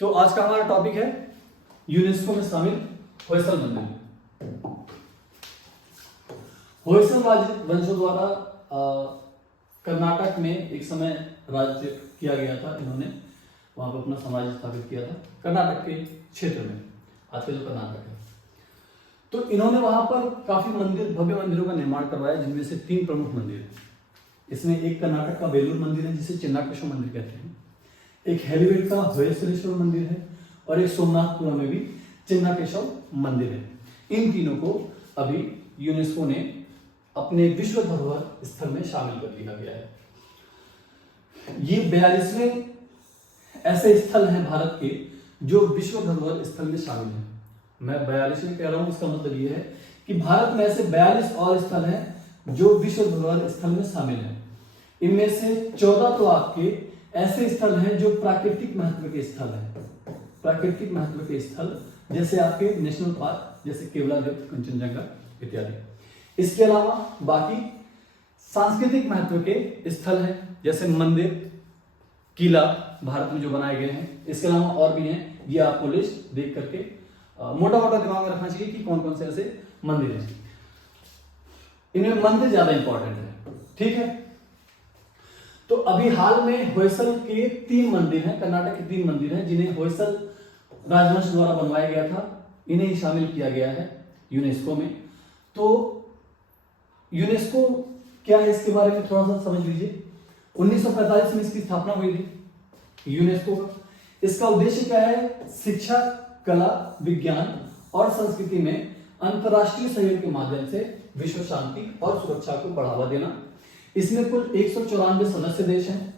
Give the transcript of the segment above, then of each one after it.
तो आज का हमारा टॉपिक है यूनेस्को में शामिल होयसल मंदिर। होयसल वंशों द्वारा कर्नाटक में एक समय राज्य किया गया था। इन्होंने वहां पर अपना साम्राज्य स्थापित किया था कर्नाटक के क्षेत्र में, आज का जो कर्नाटक है। तो इन्होंने वहां पर काफी मंदिर, भव्य मंदिरों का निर्माण करवाया, जिनमें से 3 प्रमुख मंदिर हैं। इसमें एक कर्नाटक का बेलूर मंदिर है जिसे चिन्नाकेशव मंदिर कहते हैं, एक हेलीवेट का होयसलेश्वर मंदिर है और एक सोमनाथपुरम में भी चिन्नाकेशव मंदिर है। इन तीनों को अभी यूनेस्को ने अपने विश्व धरोहर स्थल में शामिल कर लिया गया है। ये 42वें ऐसे स्थल हैं भारत के जो विश्व धरोहर स्थल में शामिल हैं। मैं 42वें कह रहा हूं, इसका मतलब ये है कि भारत में ऐसे 42 और स्थल हैं जो विश्व धरोहर स्थल में शामिल हैं। इनमें से 14 तो आपके ऐसे स्थल हैं जो प्राकृतिक महत्व के स्थल हैं। प्राकृतिक महत्व के स्थल जैसे आपके नेशनल पार्क, जैसे केवलादेव, कंचनजंगा इत्यादि। इसके अलावा बाकी सांस्कृतिक महत्व के स्थल हैं, जैसे मंदिर, किला भारत में जो बनाए गए हैं। इसके अलावा और भी हैं, ये आपको लिस्ट देख करके मोटा मोटा दिमाग में रखना चाहिए कि कौन कौन से ऐसे मंदिर हैं। इनमें मंदिर ज्यादा इंपॉर्टेंट है, ठीक है। तो अभी हाल में होयसल के 3 मंदिर हैं, कर्नाटक के 3 मंदिर हैं जिन्हें होयसल राजवंश द्वारा बनवाया गया था। इन्हें शामिल किया गया है यूनेस्को में। तो यूनेस्को क्या है, इसके बारे में थोड़ा सा समझ लीजिए। 1945 में इसकी स्थापना हुई थी यूनेस्को का। इसका उद्देश्य क्या है? शिक्षा, कला, विज्ञान और संस्कृति में अंतरराष्ट्रीय सहयोग के माध्यम से विश्व शांति और सुरक्षा को बढ़ावा देना। इसमें कुल 194 सदस्य देश हैं।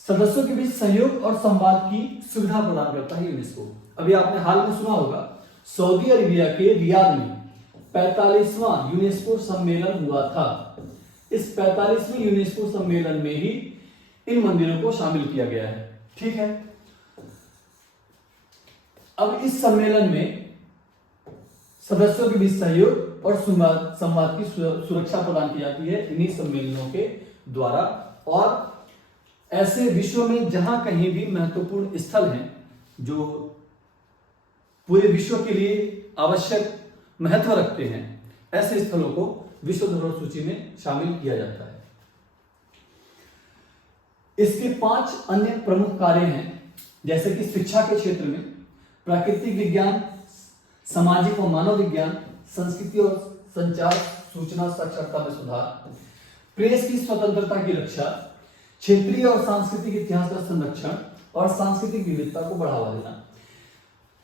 सदस्यों के बीच सहयोग और संवाद की सुविधा प्रदान करता है यूनेस्को। अभी आपने हाल में सुना होगा, सऊदी अरेबिया के रियाद में 45वां यूनेस्को सम्मेलन हुआ था। इस 45वें यूनेस्को सम्मेलन में ही इन मंदिरों को शामिल किया गया है, ठीक है। अब इस सम्मेलन में सदस्यों के बीच सहयोग और संवाद की सुरक्षा प्रदान की जाती है इन्हीं सम्मेलनों के द्वारा। और ऐसे विश्व में जहां कहीं भी महत्वपूर्ण स्थल हैं जो पूरे विश्व के लिए आवश्यक महत्व रखते हैं, ऐसे स्थलों को विश्व धरोहर सूची में शामिल किया जाता है। इसके 5 अन्य प्रमुख कार्य हैं, जैसे कि शिक्षा के क्षेत्र में प्राकृतिक विज्ञान, सामाजिक व मानव विज्ञान, संस्कृति और संचार, सूचना साक्षरता में सुधार, प्रेस की स्वतंत्रता की रक्षा, क्षेत्रीय और सांस्कृतिक इतिहास का संरक्षण और सांस्कृतिक विविधता को बढ़ावा देना।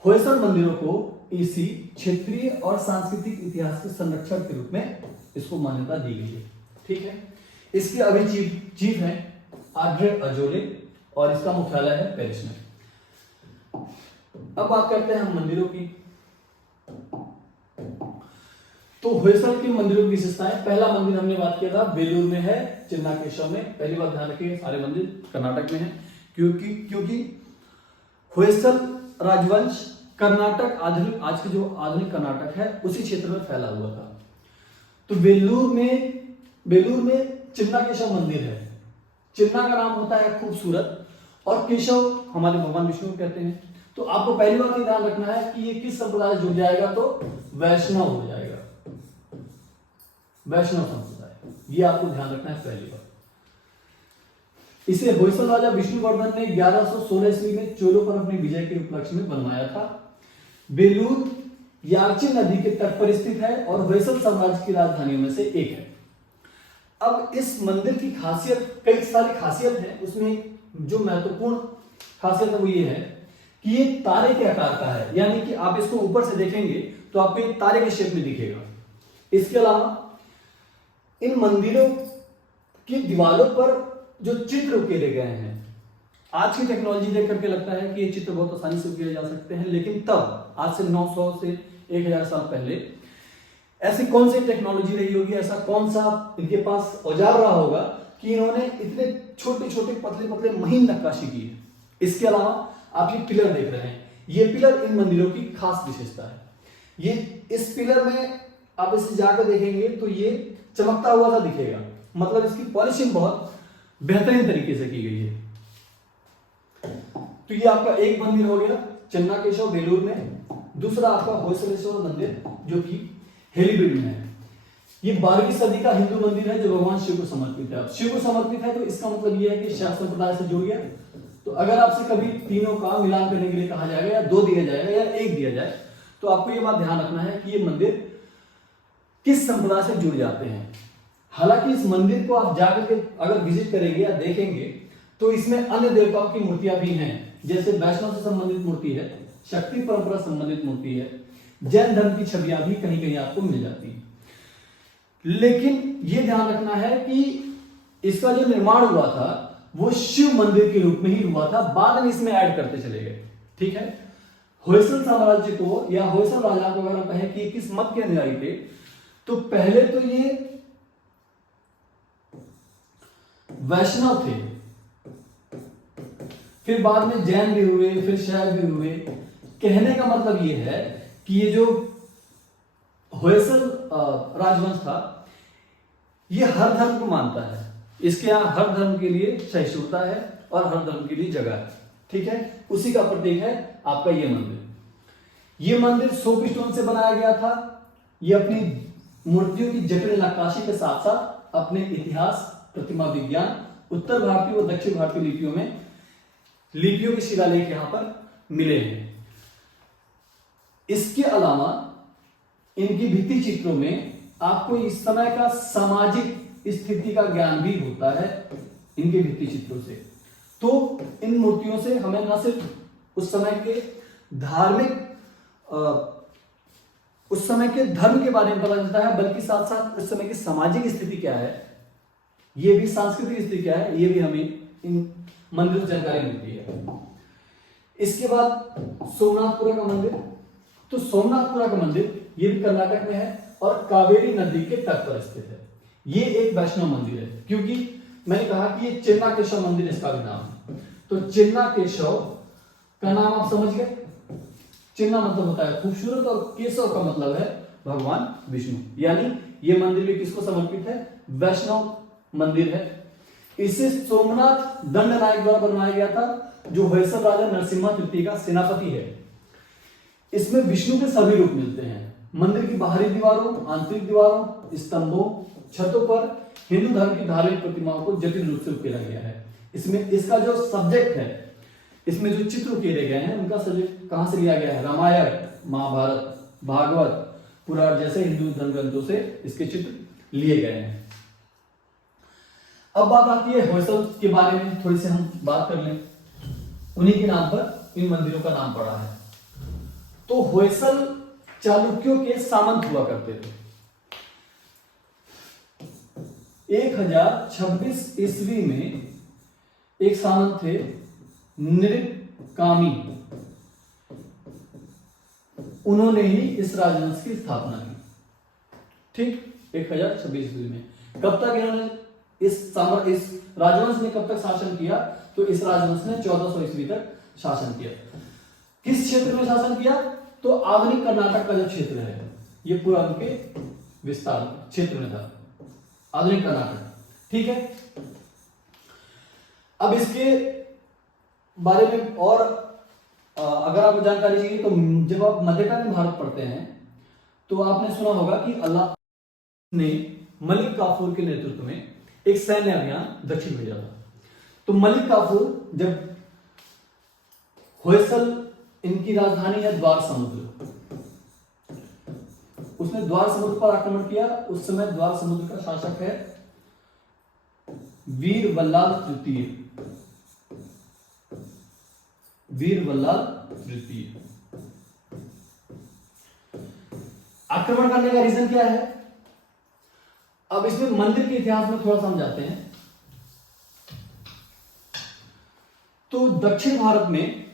होयसल मंदिरों को इसी क्षेत्रीय और सांस्कृतिक इतिहास के संरक्षण के रूप में इसको मान्यता दी गई है, ठीक है। इसके अभी चीफ हैं आड्रे अजोले और इसका मुख्यालय है पेरिस में। अब बात करते हैं हम मंदिरों की। तो होयसल के मंदिरों की विशेषताएं। पहला मंदिर हमने बात किया था बेलूर में है, चिन्नाकेशव में। पहली बात ध्यान रखिए, सारे मंदिर कर्नाटक में हैं, क्योंकि होयसल राजवंश कर्नाटक, आज के जो आधुनिक कर्नाटक है उसी क्षेत्र में फैला हुआ था। तो बेलूर में चिन्नाकेशव मंदिर है। चिन्ना का नाम होता है खूबसूरत और केशव हमारे भगवान विष्णु को कहते हैं। तो आपको पहली बात ये ध्यान रखना है कि ये किस संप्रदाय से जुड़ जाएगा, तो वैष्णव हो जाएगा, वैष्णव संप्रदाय। ये आपको ध्यान रखना है पहली बात। इसे होयसल राजा विष्णुवर्धन ने 1116 ईस्वी में चोलों पर अपनी विजय के उपलक्ष्य में बनवाया था। बेलूर यार्ची नदी के तट पर स्थित है और होयसल साम्राज्य की राजधानियों में से एक है। अब इस मंदिर की खासियत, कई सारी खासियत है, उसमें जो महत्वपूर्ण खासियत है वो ये है कि ये तारे के आकार का है, यानी कि आप इसको ऊपर से देखेंगे तो आपको एक तारे के शेप में दिखेगा। इसके अलावा इन मंदिरों की दीवारों पर जो चित्र उकेरे गए हैं, आज की टेक्नोलॉजी देख करके लगता है कि ये चित्र बहुत आसानी से उकेरे जा सकते हैं, लेकिन तब आज से 900 से 1000 साल पहले ऐसी कौन सी टेक्नोलॉजी रही होगी, ऐसा कौन सा इनके पास औजार रहा होगा कि इन्होंने इतने छोटे छोटे पतले पतले महीन नक्काशी की है। इसके अलावा आप ये पिलर देख रहे हैं, ये पिलर इन मंदिरों की खास विशेषता है। ये इस पिलर में आप इसे जाकर देखेंगे तो ये चमकता हुआ सा दिखेगा, मतलब इसकी पॉलिशिंग बहुत बेहतरीन तरीके से की गई है। तो ये आपका एक मंदिर हो गया चन्नाकेशव बेलूर में, दूसरा आपका होयसलेश्वर मंदिर जो कि हेलीबीड में है। ये 12वीं सदी का हिंदू मंदिर है जो भगवान शिव को समर्पित है। शिव को समर्पित है तो इसका मतलब ये है कि शैव संप्रदाय से जुड़ गया। तो अगर आपसे कभी तीनों का मिलान करने के लिए कहा जाएगा या 2 दिया जाएगा या 1 दिया जाए, तो आपको ये बात ध्यान रखना है कि ये मंदिर किस संप्रदाय से जुड़ जाते हैं। हालांकि इस मंदिर को आप जाकर के अगर विजिट करेंगे या देखेंगे तो इसमें अन्य देवताओं की मूर्तियां भी हैं, जैसे वैष्णव से संबंधित मूर्ति है, शक्ति परंपरा संबंधित मूर्ति है, जैन धर्म की छवियां भी कहीं कहीं आपको मिल जाती है। लेकिन यह ध्यान रखना है कि इसका जो निर्माण हुआ था वो शिव मंदिर के रूप में ही हुआ था, बाद में इसमें ऐड करते चले गए। ठीक है, होयसल साम्राज्य को या होयसल राजा को अगर हम कहें कि किस मत के अनुयायी थे, तो पहले तो ये वैष्णव थे, फिर बाद में जैन भी हुए, फिर शैव भी हुए। कहने का मतलब ये है कि ये जो होयसल राजवंश था ये हर धर्म को मानता है, इसके यहां हर धर्म के लिए सहिष्णुता है और हर धर्म के लिए जगह है। ठीक है, उसी का प्रतीक है आपका ये मंदिर। ये मंदिर सोप स्टोन से बनाया गया था। ये अपनी मूर्तियों की जटिल नक्काशी के साथ साथ अपने इतिहास, प्रतिमा विज्ञान, उत्तर भारतीय और दक्षिण भारतीय लिपियों के शिलालेख यहां पर मिले हैं। इसके अलावा इनकी भित्ति चित्रों में आपको इस समय का सामाजिक स्थिति का ज्ञान भी होता है इनके भित्ति चित्रों से। तो इन मूर्तियों से हमें न सिर्फ उस समय के धर्म के बारे में पता चलता है, बल्कि साथ साथ उस समय की सामाजिक स्थिति क्या है, ये भी सांस्कृतिक स्थिति क्या है, ये भी हमें इन मंदिरों से जानकारी मिलती है। इसके बाद सोमनाथपुरा का मंदिर। तो सोमनाथपुरा का मंदिर ये भी कर्नाटक में है और कावेरी नदी के तट पर स्थित है। ये एक वैष्णव मंदिर है, क्योंकि मैंने कहा कि ये चिन्नाकेशव मंदिर इसका भी नाम है। तो चिन्नाकेशव का नाम आप समझ गए। चिन्ना मतलब होता है खूबसूरत और केशव का मतलब है भगवान विष्णु, यानी ये मंदिर भी किसको समर्पित है? वैष्णव मंदिर है। इसे सोमनाथ दंडनायक द्वारा बनवाया गया था, जो होयसल राजा नरसिम्हा तृतीय का सेनापति है। इसमें विष्णु के सभी रूप मिलते हैं। मंदिर की बाहरी दीवारों, आंतरिक दीवारों, स्तंभों, छतों पर हिंदू धर्म की धार्मिक प्रतिमाओं को जटिल रूप से उकेरा गया है। इसमें इसका जो सब्जेक्ट है, इसमें जो चित्र उकेरे गए हैं उनका सब्जेक्ट कहां से लिया गया है? रामायण, महाभारत, भागवत, पुराण जैसे हिंदू धर्म ग्रंथों से इसके चित्र लिए गए हैं। अब बात आती है होयसल के बारे में, थोड़ी सी हम बात कर लें। उन्हीं के नाम पर इन मंदिरों का नाम पड़ा है। तो होयसल चालुक्यों के सामंत हुआ करते थे। 1026 ईस्वी में एक सामंत थे नृपकामी, उन्होंने ही इस राजवंश की स्थापना की। ठीक, 1026 ईस्वी में। कब तक इन्होंने इस राजवंश ने कब तक शासन किया? तो इस राजवंश ने 1400 ईस्वी तक शासन किया। किस क्षेत्र में शासन किया? तो आधुनिक कर्नाटक का जो क्षेत्र है ये पूरा उनके विस्तार क्षेत्र में था, आधुनिक कर्नाटक। ठीक है, अब इसके बारे में और अगर आपको जानकारी चाहिए तो जब आप मध्यकालीन भारत पढ़ते हैं तो आपने सुना होगा कि अल्लाह ने मलिक काफूर के नेतृत्व में एक सैन्य अभियान दक्षिण भेजा था। तो मलिक काफूर, जब होयसल इनकी राजधानी है द्वार समुद्र, उसने द्वार समुद्र पर आक्रमण किया। उस समय द्वार समुद्र का शासक है वीर बल्लाल तृतीय। वीर बल्लाल तृतीय आक्रमण करने का रीजन क्या है? अब इसमें मंदिर के इतिहास में थोड़ा समझाते हैं। तो दक्षिण भारत में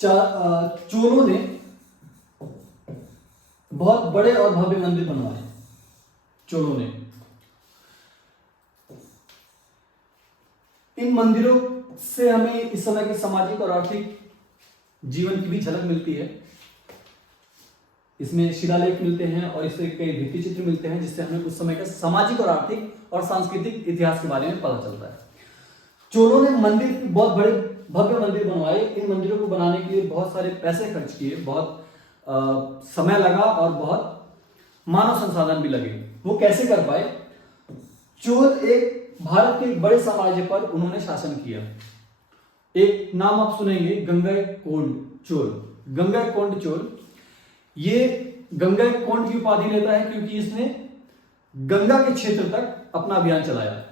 चोलों ने बहुत बड़े और भव्य मंदिर बनवाए। चोलों ने इन मंदिरों से हमें इस समय के सामाजिक और आर्थिक जीवन की भी झलक मिलती है। इसमें शिलालेख मिलते हैं और इससे कई भित्ति चित्र मिलते हैं, जिससे हमें उस समय का सामाजिक और आर्थिक और सांस्कृतिक इतिहास के बारे में पता चलता है। चोलों ने मंदिर, बहुत बड़े भव्य मंदिर बनवाए। इन मंदिरों को बनाने के लिए बहुत सारे पैसे खर्च किए, बहुत समय लगा और बहुत मानव संसाधन भी लगे। वो कैसे कर पाए? चोल एक भारत के एक बड़े साम्राज्य पर उन्होंने शासन किया। एक नाम आप सुनेंगे, गंगैकोंड चोल। गंगैकोंड चोल, ये गंगैकोंड की उपाधि लेता है क्योंकि इसने गंगा के क्षेत्र तक अपना अभियान चलाया।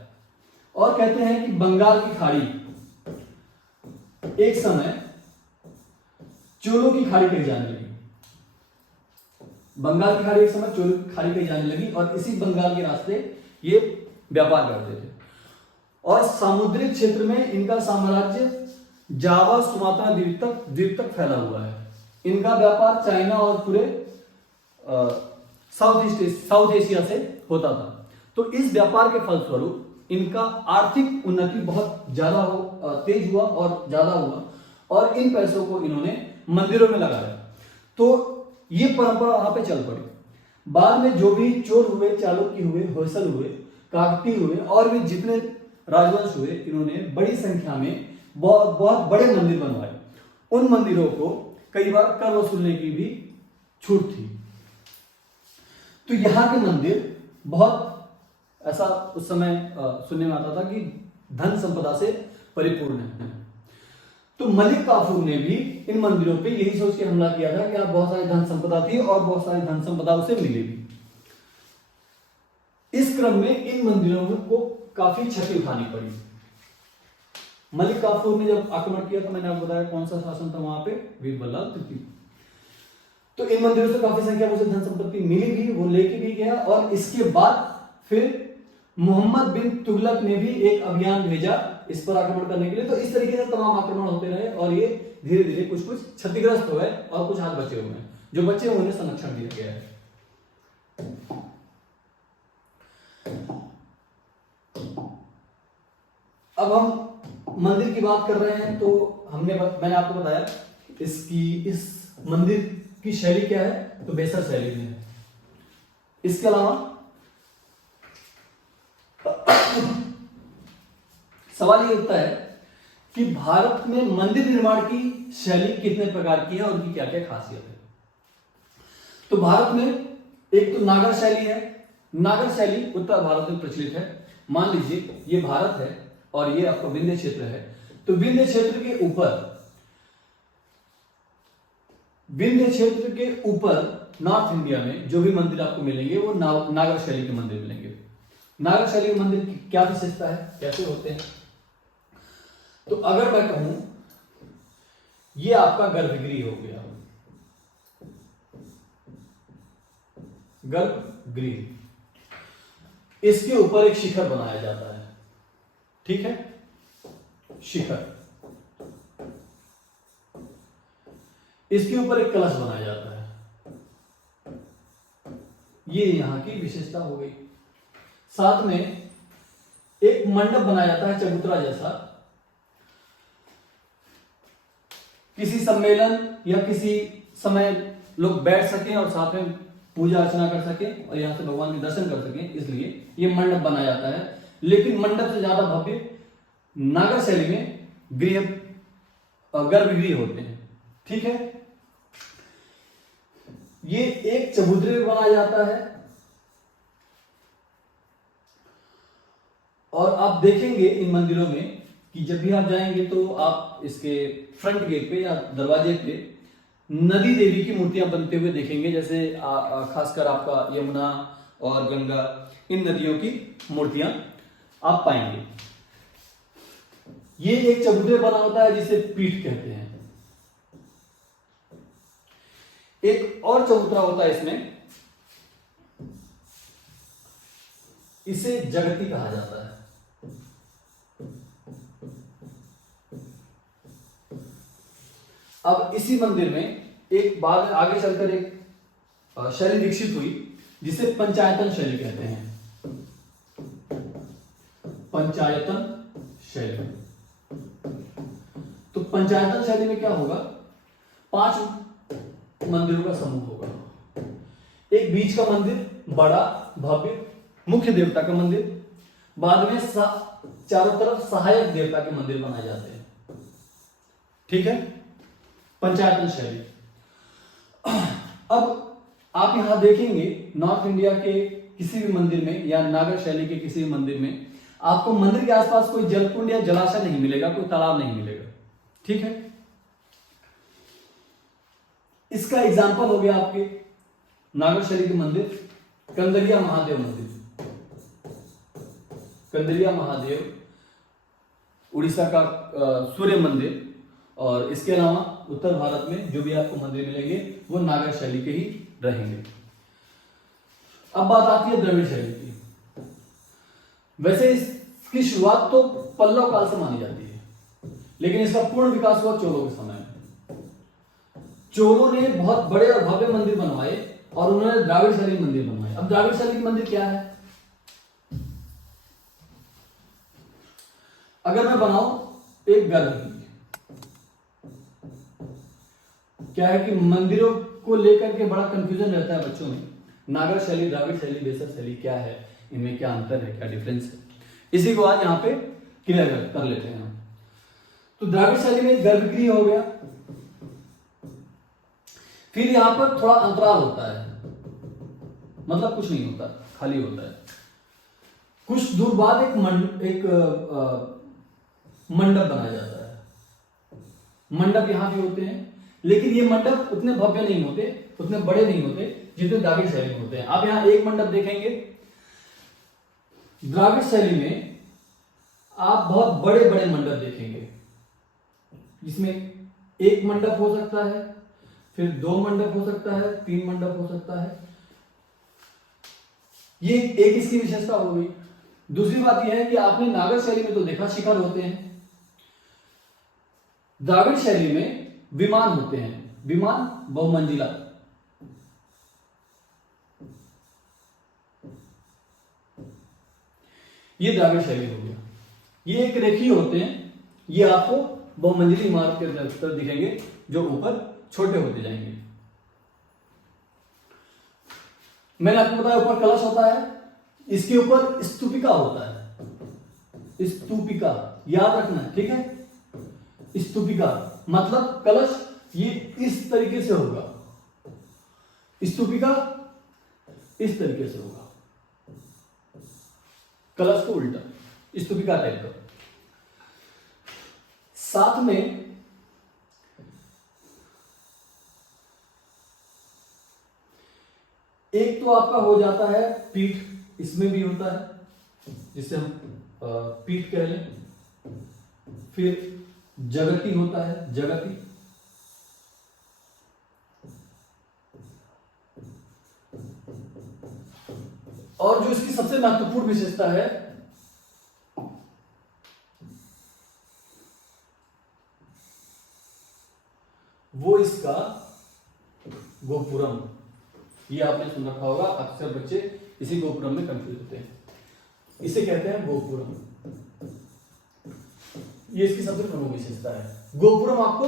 और कहते हैं कि बंगाल की खाड़ी एक समय चोलों की खाड़ी कही जाने लगी। बंगाल की खाड़ी एक समय चोलों की खाड़ी कही जाने लगी और इसी बंगाल के रास्ते ये व्यापार करते थे। और समुद्री क्षेत्र में इनका साम्राज्य जावा सुमात्रा द्वीप तक फैला हुआ है। इनका व्यापार चाइना और पूरे साउथ एशिया से होता था। तो इस व्यापार के फलस्वरूप इनका आर्थिक उन्नति बहुत ज्यादा तेज हुआ और ज्यादा हुआ, और इन पैसों को इन्होंने मंदिरों में लगाया। तो ये परंपरा वहां पे चल पड़ी। बाद में जो भी चोल हुए, चालुक्य हुए, होयसल हुए, काकतीय हुए और भी जितने राजवंश हुए, इन्होंने बड़ी संख्या में बहुत बड़े मंदिर बनवाए। उन मंदिरों को कई बार कर वसूलने की भी छूट थी। तो यहाँ के मंदिर बहुत ऐसा उस समय सुनने में आता था कि धन संपदा से परिपूर्ण है। तो मलिक काफूर ने भी इन मंदिरों पे यही सोच के हमला किया था कि आप बहुत सारी धन संपदा थी और बहुत सारी धन संपदा उसे मिली भी। इस क्रम में इन मंदिरों को काफी क्षति उठानी पड़ी। मलिक काफूर ने जब आक्रमण किया तो मैंने आपको बताया कौन सा शासन था वहां पे, वीरबल्लाल तृतीय। तो इन मंदिरों से काफी संख्या में उसे धन संपत्ति मिली भी, वो लेके भी गया। और इसके बाद फिर मोहम्मद बिन तुगलक ने भी एक अभियान भेजा इस पर आक्रमण करने के लिए। तो इस तरीके से तमाम आक्रमण होते रहे और ये धीरे धीरे कुछ क्षतिग्रस्त हो गए और कुछ हाथ बचे हुए हैं। जो बचे हुए उन्हें संरक्षण दिया गया है। अब हम मंदिर की बात कर रहे हैं तो मैंने आपको बताया इस मंदिर की शैली क्या है, तो बेसर शैली में है। इसके अलावा सवाल ये उठता है कि भारत में मंदिर निर्माण की शैली कितने प्रकार की है और उनकी क्या क्या खासियत है। तो भारत में एक तो नागर शैली है। नागर शैली उत्तर भारत में प्रचलित है। मान लीजिए ये भारत है और ये आपका विंध्य क्षेत्र है। तो विंध्य क्षेत्र के ऊपर नॉर्थ इंडिया में जो भी मंदिर आपको मिलेंगे वो नागर शैली के मंदिर मिलेंगे। नागर शैली के मंदिर की क्या विशेषता है, कैसे होते हैं? तो अगर मैं कहूं ये आपका गर्भगृह हो गया, गर्भगृह, इसके ऊपर एक शिखर बनाया जाता है। ठीक है, शिखर, इसके ऊपर एक कलश बनाया जाता है। ये यहां की विशेषता हो गई। साथ में एक मंडप बनाया जाता है चबूतरा जैसा। किसी सम्मेलन या किसी समय लोग बैठ सकें और साथ में पूजा अर्चना कर सकें और यहां से भगवान के दर्शन कर सकें, इसलिए यह मंडप बनाया जाता है। लेकिन मंडप से ज्यादा भव्य नागर शैली में गर्भगृह होते हैं। ठीक है, ये एक चबूतरे में बनाया जाता है। और आप देखेंगे इन मंदिरों में कि जब भी आप जाएंगे तो आप इसके फ्रंट गेट पे या दरवाजे पे नदी देवी की मूर्तियां बनते हुए देखेंगे। जैसे खासकर आपका यमुना और गंगा, इन नदियों की मूर्तियां आप पाएंगे। ये एक चबूतरे बना होता है जिसे पीठ कहते हैं। एक और चबूतरा होता है इसमें, इसे जगती कहा जाता है। अब इसी मंदिर में एक बाद आगे चलकर एक शैली विकसित हुई जिसे पंचायतन शैली कहते हैं। पंचायतन शैली। तो पंचायतन शैली में क्या होगा, 5 मंदिरों का समूह होगा। एक बीच का मंदिर, बड़ा भव्य मुख्य देवता का मंदिर। बाद में चारों तरफ सहायक देवता के मंदिर बनाए जाते हैं। ठीक है, पंचायतन शैली। अब आप यहां देखेंगे नॉर्थ इंडिया के किसी भी मंदिर में या नागर शैली के किसी भी मंदिर में आपको मंदिर के आसपास कोई जलकुंड या जलाशय नहीं मिलेगा, कोई तालाब नहीं मिलेगा। ठीक है, इसका एग्जाम्पल हो गया आपके नागर शैली के मंदिर कंदरिया महादेव मंदिर। कंदरिया महादेव उड़ीसा का सूर्य मंदिर, और इसके अलावा उत्तर भारत में जो भी आपको मंदिर मिलेंगे वो नागर शैली के ही रहेंगे। अब बात आती है द्रविड़ शैली की। वैसे इसकी शुरुआत तो पल्लव काल से मानी जाती है, लेकिन इसका पूर्ण विकास हुआ चोलों के समय में। चोलों ने बहुत बड़े और भव्य मंदिर बनवाए और उन्होंने द्राविड़ शैली मंदिर बनवाए। अब द्राविड़ शैली के मंदिर क्या है? अगर मैं बनाऊं एक गर्भगृह, क्या है कि मंदिरों को लेकर के बड़ा कंफ्यूजन रहता है बच्चों में, नागर शैली, द्राविड़ शैली, बेसर शैली क्या है, इनमें क्या अंतर है, क्या डिफरेंस है। इसी को आज यहाँ पे क्लियर कर लेते हैं हम। तो द्राविड़ शैली में गर्भगृह हो गया, फिर यहां पर थोड़ा अंतराल होता है, मतलब कुछ नहीं होता, खाली होता है। कुछ दूर बाद एक मंडप बनाया जाता है। मंडप यहां भी होते हैं, लेकिन ये मंडप उतने भव्य नहीं होते, उतने बड़े नहीं होते जितने द्राविड़ शैली में होते हैं। आप यहां एक मंडप देखेंगे, द्राविड़ शैली में आप बहुत बड़े बड़े मंडप देखेंगे, जिसमें एक मंडप हो सकता है, फिर 2 मंडप हो सकता है, 3 मंडप हो सकता है। ये एक इसकी विशेषता हो गई। दूसरी बात यह है कि आपने नागर शैली में तो देखा शिखर होते हैं, द्राविड़ शैली में विमान होते हैं, विमान बहुमंजिला। ये द्राविड़ शैली हो गया। ये एक रेखीय होते हैं, ये आपको बहुमंजिली इमारत के अंदर दिखेंगे जो ऊपर छोटे होते जाएंगे। मैंने आपको बताया ऊपर कलश होता है, इसके ऊपर स्तूपिका होता है। स्तूपिका याद रखना है, ठीक है। स्तूपिका मतलब कलश ये इस तरीके से होगा, स्तूपिका इस तरीके से होगा, कलश को उल्टा, स्तूपिका टाइप का। साथ में एक तो आपका हो जाता है पीठ, इसमें भी होता है जिसे हम पीठ कह लें। फिर जगती होता है, जगती। और जो इसकी सबसे महत्वपूर्ण विशेषता है वो इसका गोपुरम। ये आपने सुन रखा होगा, अक्सर बच्चे इसी गोपुरम में कंफ्यूज होते हैं। इसे कहते हैं गोपुरम। ये इसकी सबसे प्रमुख विशेषता है। गोपुरम आपको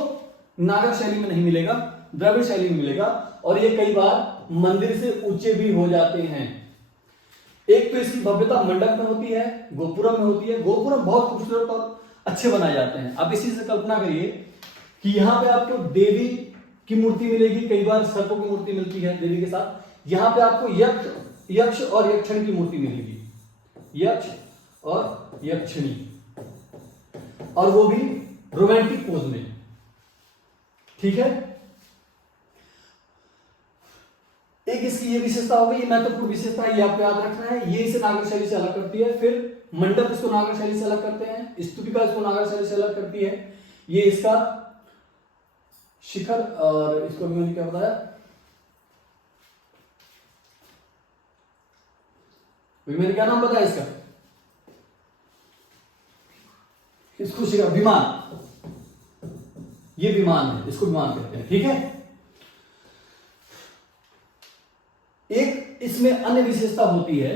नागर शैली में नहीं मिलेगा, द्रविड़ शैली में मिलेगा, और ये कई बार मंदिर से ऊंचे भी हो जाते हैं। एक तो इसकी भव्यता मंडप में होती है, गोपुरम में होती है। गोपुरम बहुत खूबसूरत और अच्छे बनाए जाते हैं। अब इसी से कल्पना करिए कि यहां पे आपको देवी की मूर्ति मिलेगी, कई बार सर्पों की मूर्ति मिलती है देवी के साथ। यहां पे आपको यक्ष और यक्षिणी की मूर्ति मिलेगी, यक्ष और यक्षिणी, और वो भी रोमांटिक पोज में, ठीक है। एक इसकी ये विशेषता हो गई, ये महत्वपूर्ण विशेषता है, ये आपको याद रखना है। ये इसे नागर शैली से अलग करती है। फिर मंडप इसको नागर शैली से अलग करते हैं, स्तूपिका इसको नागर शैली से अलग करती है। ये इसका शिखर, और इसको भी मैंने क्या बताया, मैंने क्या नाम बताया इसका, इसको शिखर, विमान। ये विमान है, इसको विमान कहते हैं, ठीक है। एक इसमें अन्य विशेषता होती है,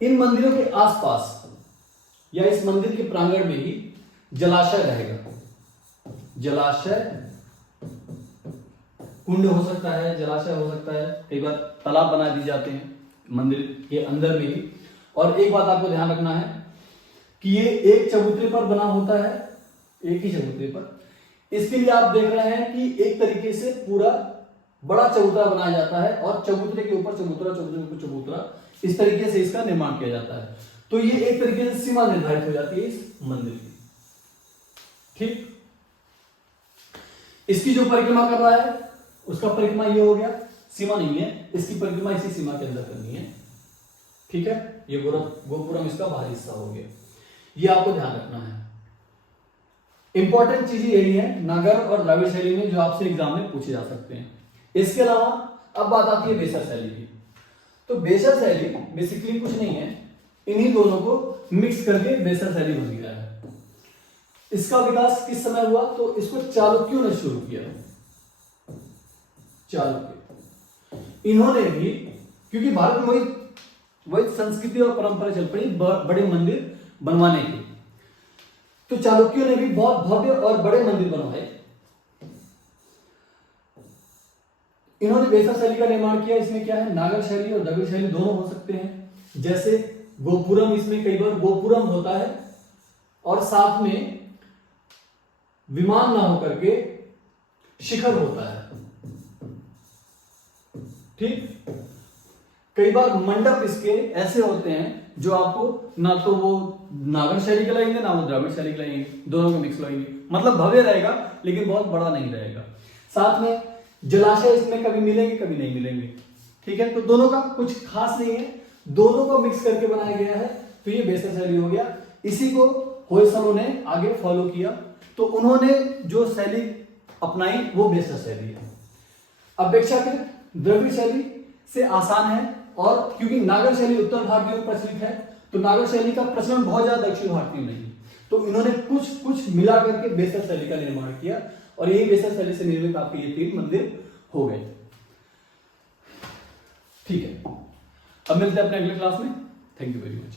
इन मंदिरों के आसपास या इस मंदिर के प्रांगण में ही जलाशय रहेगा। जलाशय, कुंड हो सकता है, जलाशय हो सकता है, कई बार तालाब बना दिए जाते हैं मंदिर के अंदर में ही। और एक बात आपको ध्यान रखना है कि ये एक चबूतरे पर बना होता है, एक ही चबूतरे पर। इसके लिए आप देख रहे हैं कि एक तरीके से पूरा बड़ा चबूतरा बनाया जाता है और चबूतरे के ऊपर चबूतरा, चबूतरे के ऊपर चबूतरा, इस तरीके से इसका निर्माण किया जाता है। तो ये एक तरीके से सीमा निर्धारित हो जाती है इस मंदिर की। ठीक, इसकी जो परिक्रमा कर रहा है उसका परिक्रमा ये हो गया, सीमा नहीं है, इसकी परिक्रमा इसी सीमा के अंदर करनी है। ठीक है, ये गोपुरम इसका बाहरी हिस्सा हो गया, ये आपको ध्यान रखना है। इंपॉर्टेंट चीज यही है नागर और द्रविड़ शैली में जो आपसे एग्जाम में पूछे जा सकते हैं। इसके अलावा अब बात आती है बेसर शैली की। तो बेसर शैली बेसिकली कुछ नहीं है, इन्हीं दोनों को मिक्स करके बेसर शैली बन गया है। इसका विकास किस समय हुआ? तो इसको चालुक्यों ने शुरू किया। चालुक्य, इन्होंने भी, क्योंकि भारत में वही संस्कृति और परंपरा चल पड़ी बड़े मंदिर बनवाने की, तो चालुक्यों ने भी बहुत भव्य और बड़े मंदिर बनवाए। इन्होंने बेसर शैली का निर्माण किया। इसमें क्या है, नागर शैली और द्रविड़ शैली दोनों हो सकते हैं। जैसे गोपुरम, इसमें कई बार गोपुरम होता है और साथ में विमान ना होकर के शिखर होता है। ठीक, कई बार मंडप इसके ऐसे होते हैं जो आपको ना तो वो नागर शैली कहलाएंगे ना वो द्रविड़ शैली कहलाएंगे, दोनों को मिक्स लाएंगे। मतलब भव्य रहेगा लेकिन बहुत बड़ा नहीं रहेगा। साथ में जलाशय इसमें कभी मिलेंगे कभी नहीं मिलेंगे। ठीक है, तो दोनों का कुछ खास नहीं है, दोनों को मिक्स करके बनाया गया है, तो ये बेसर शैली हो गया। इसी को होयसलों ने आगे फॉलो किया, तो उन्होंने जो शैली अपनाई वो बेसर शैली है। अपेक्षाकृत द्रविड़ शैली से आसान है, और क्योंकि नागर शैली उत्तर भारतीयों में प्रचलित है, तो नागर शैली का प्रचलन बहुत ज्यादा दक्षिण भारतीय में नहीं, तो इन्होंने कुछ मिला करके बेसर शैली का निर्माण किया, और यही बेसर शैली से निर्मित आपके ये 3 मंदिर हो गए। ठीक है, अब मिलते हैं अपने अगले क्लास में। Thank you very much.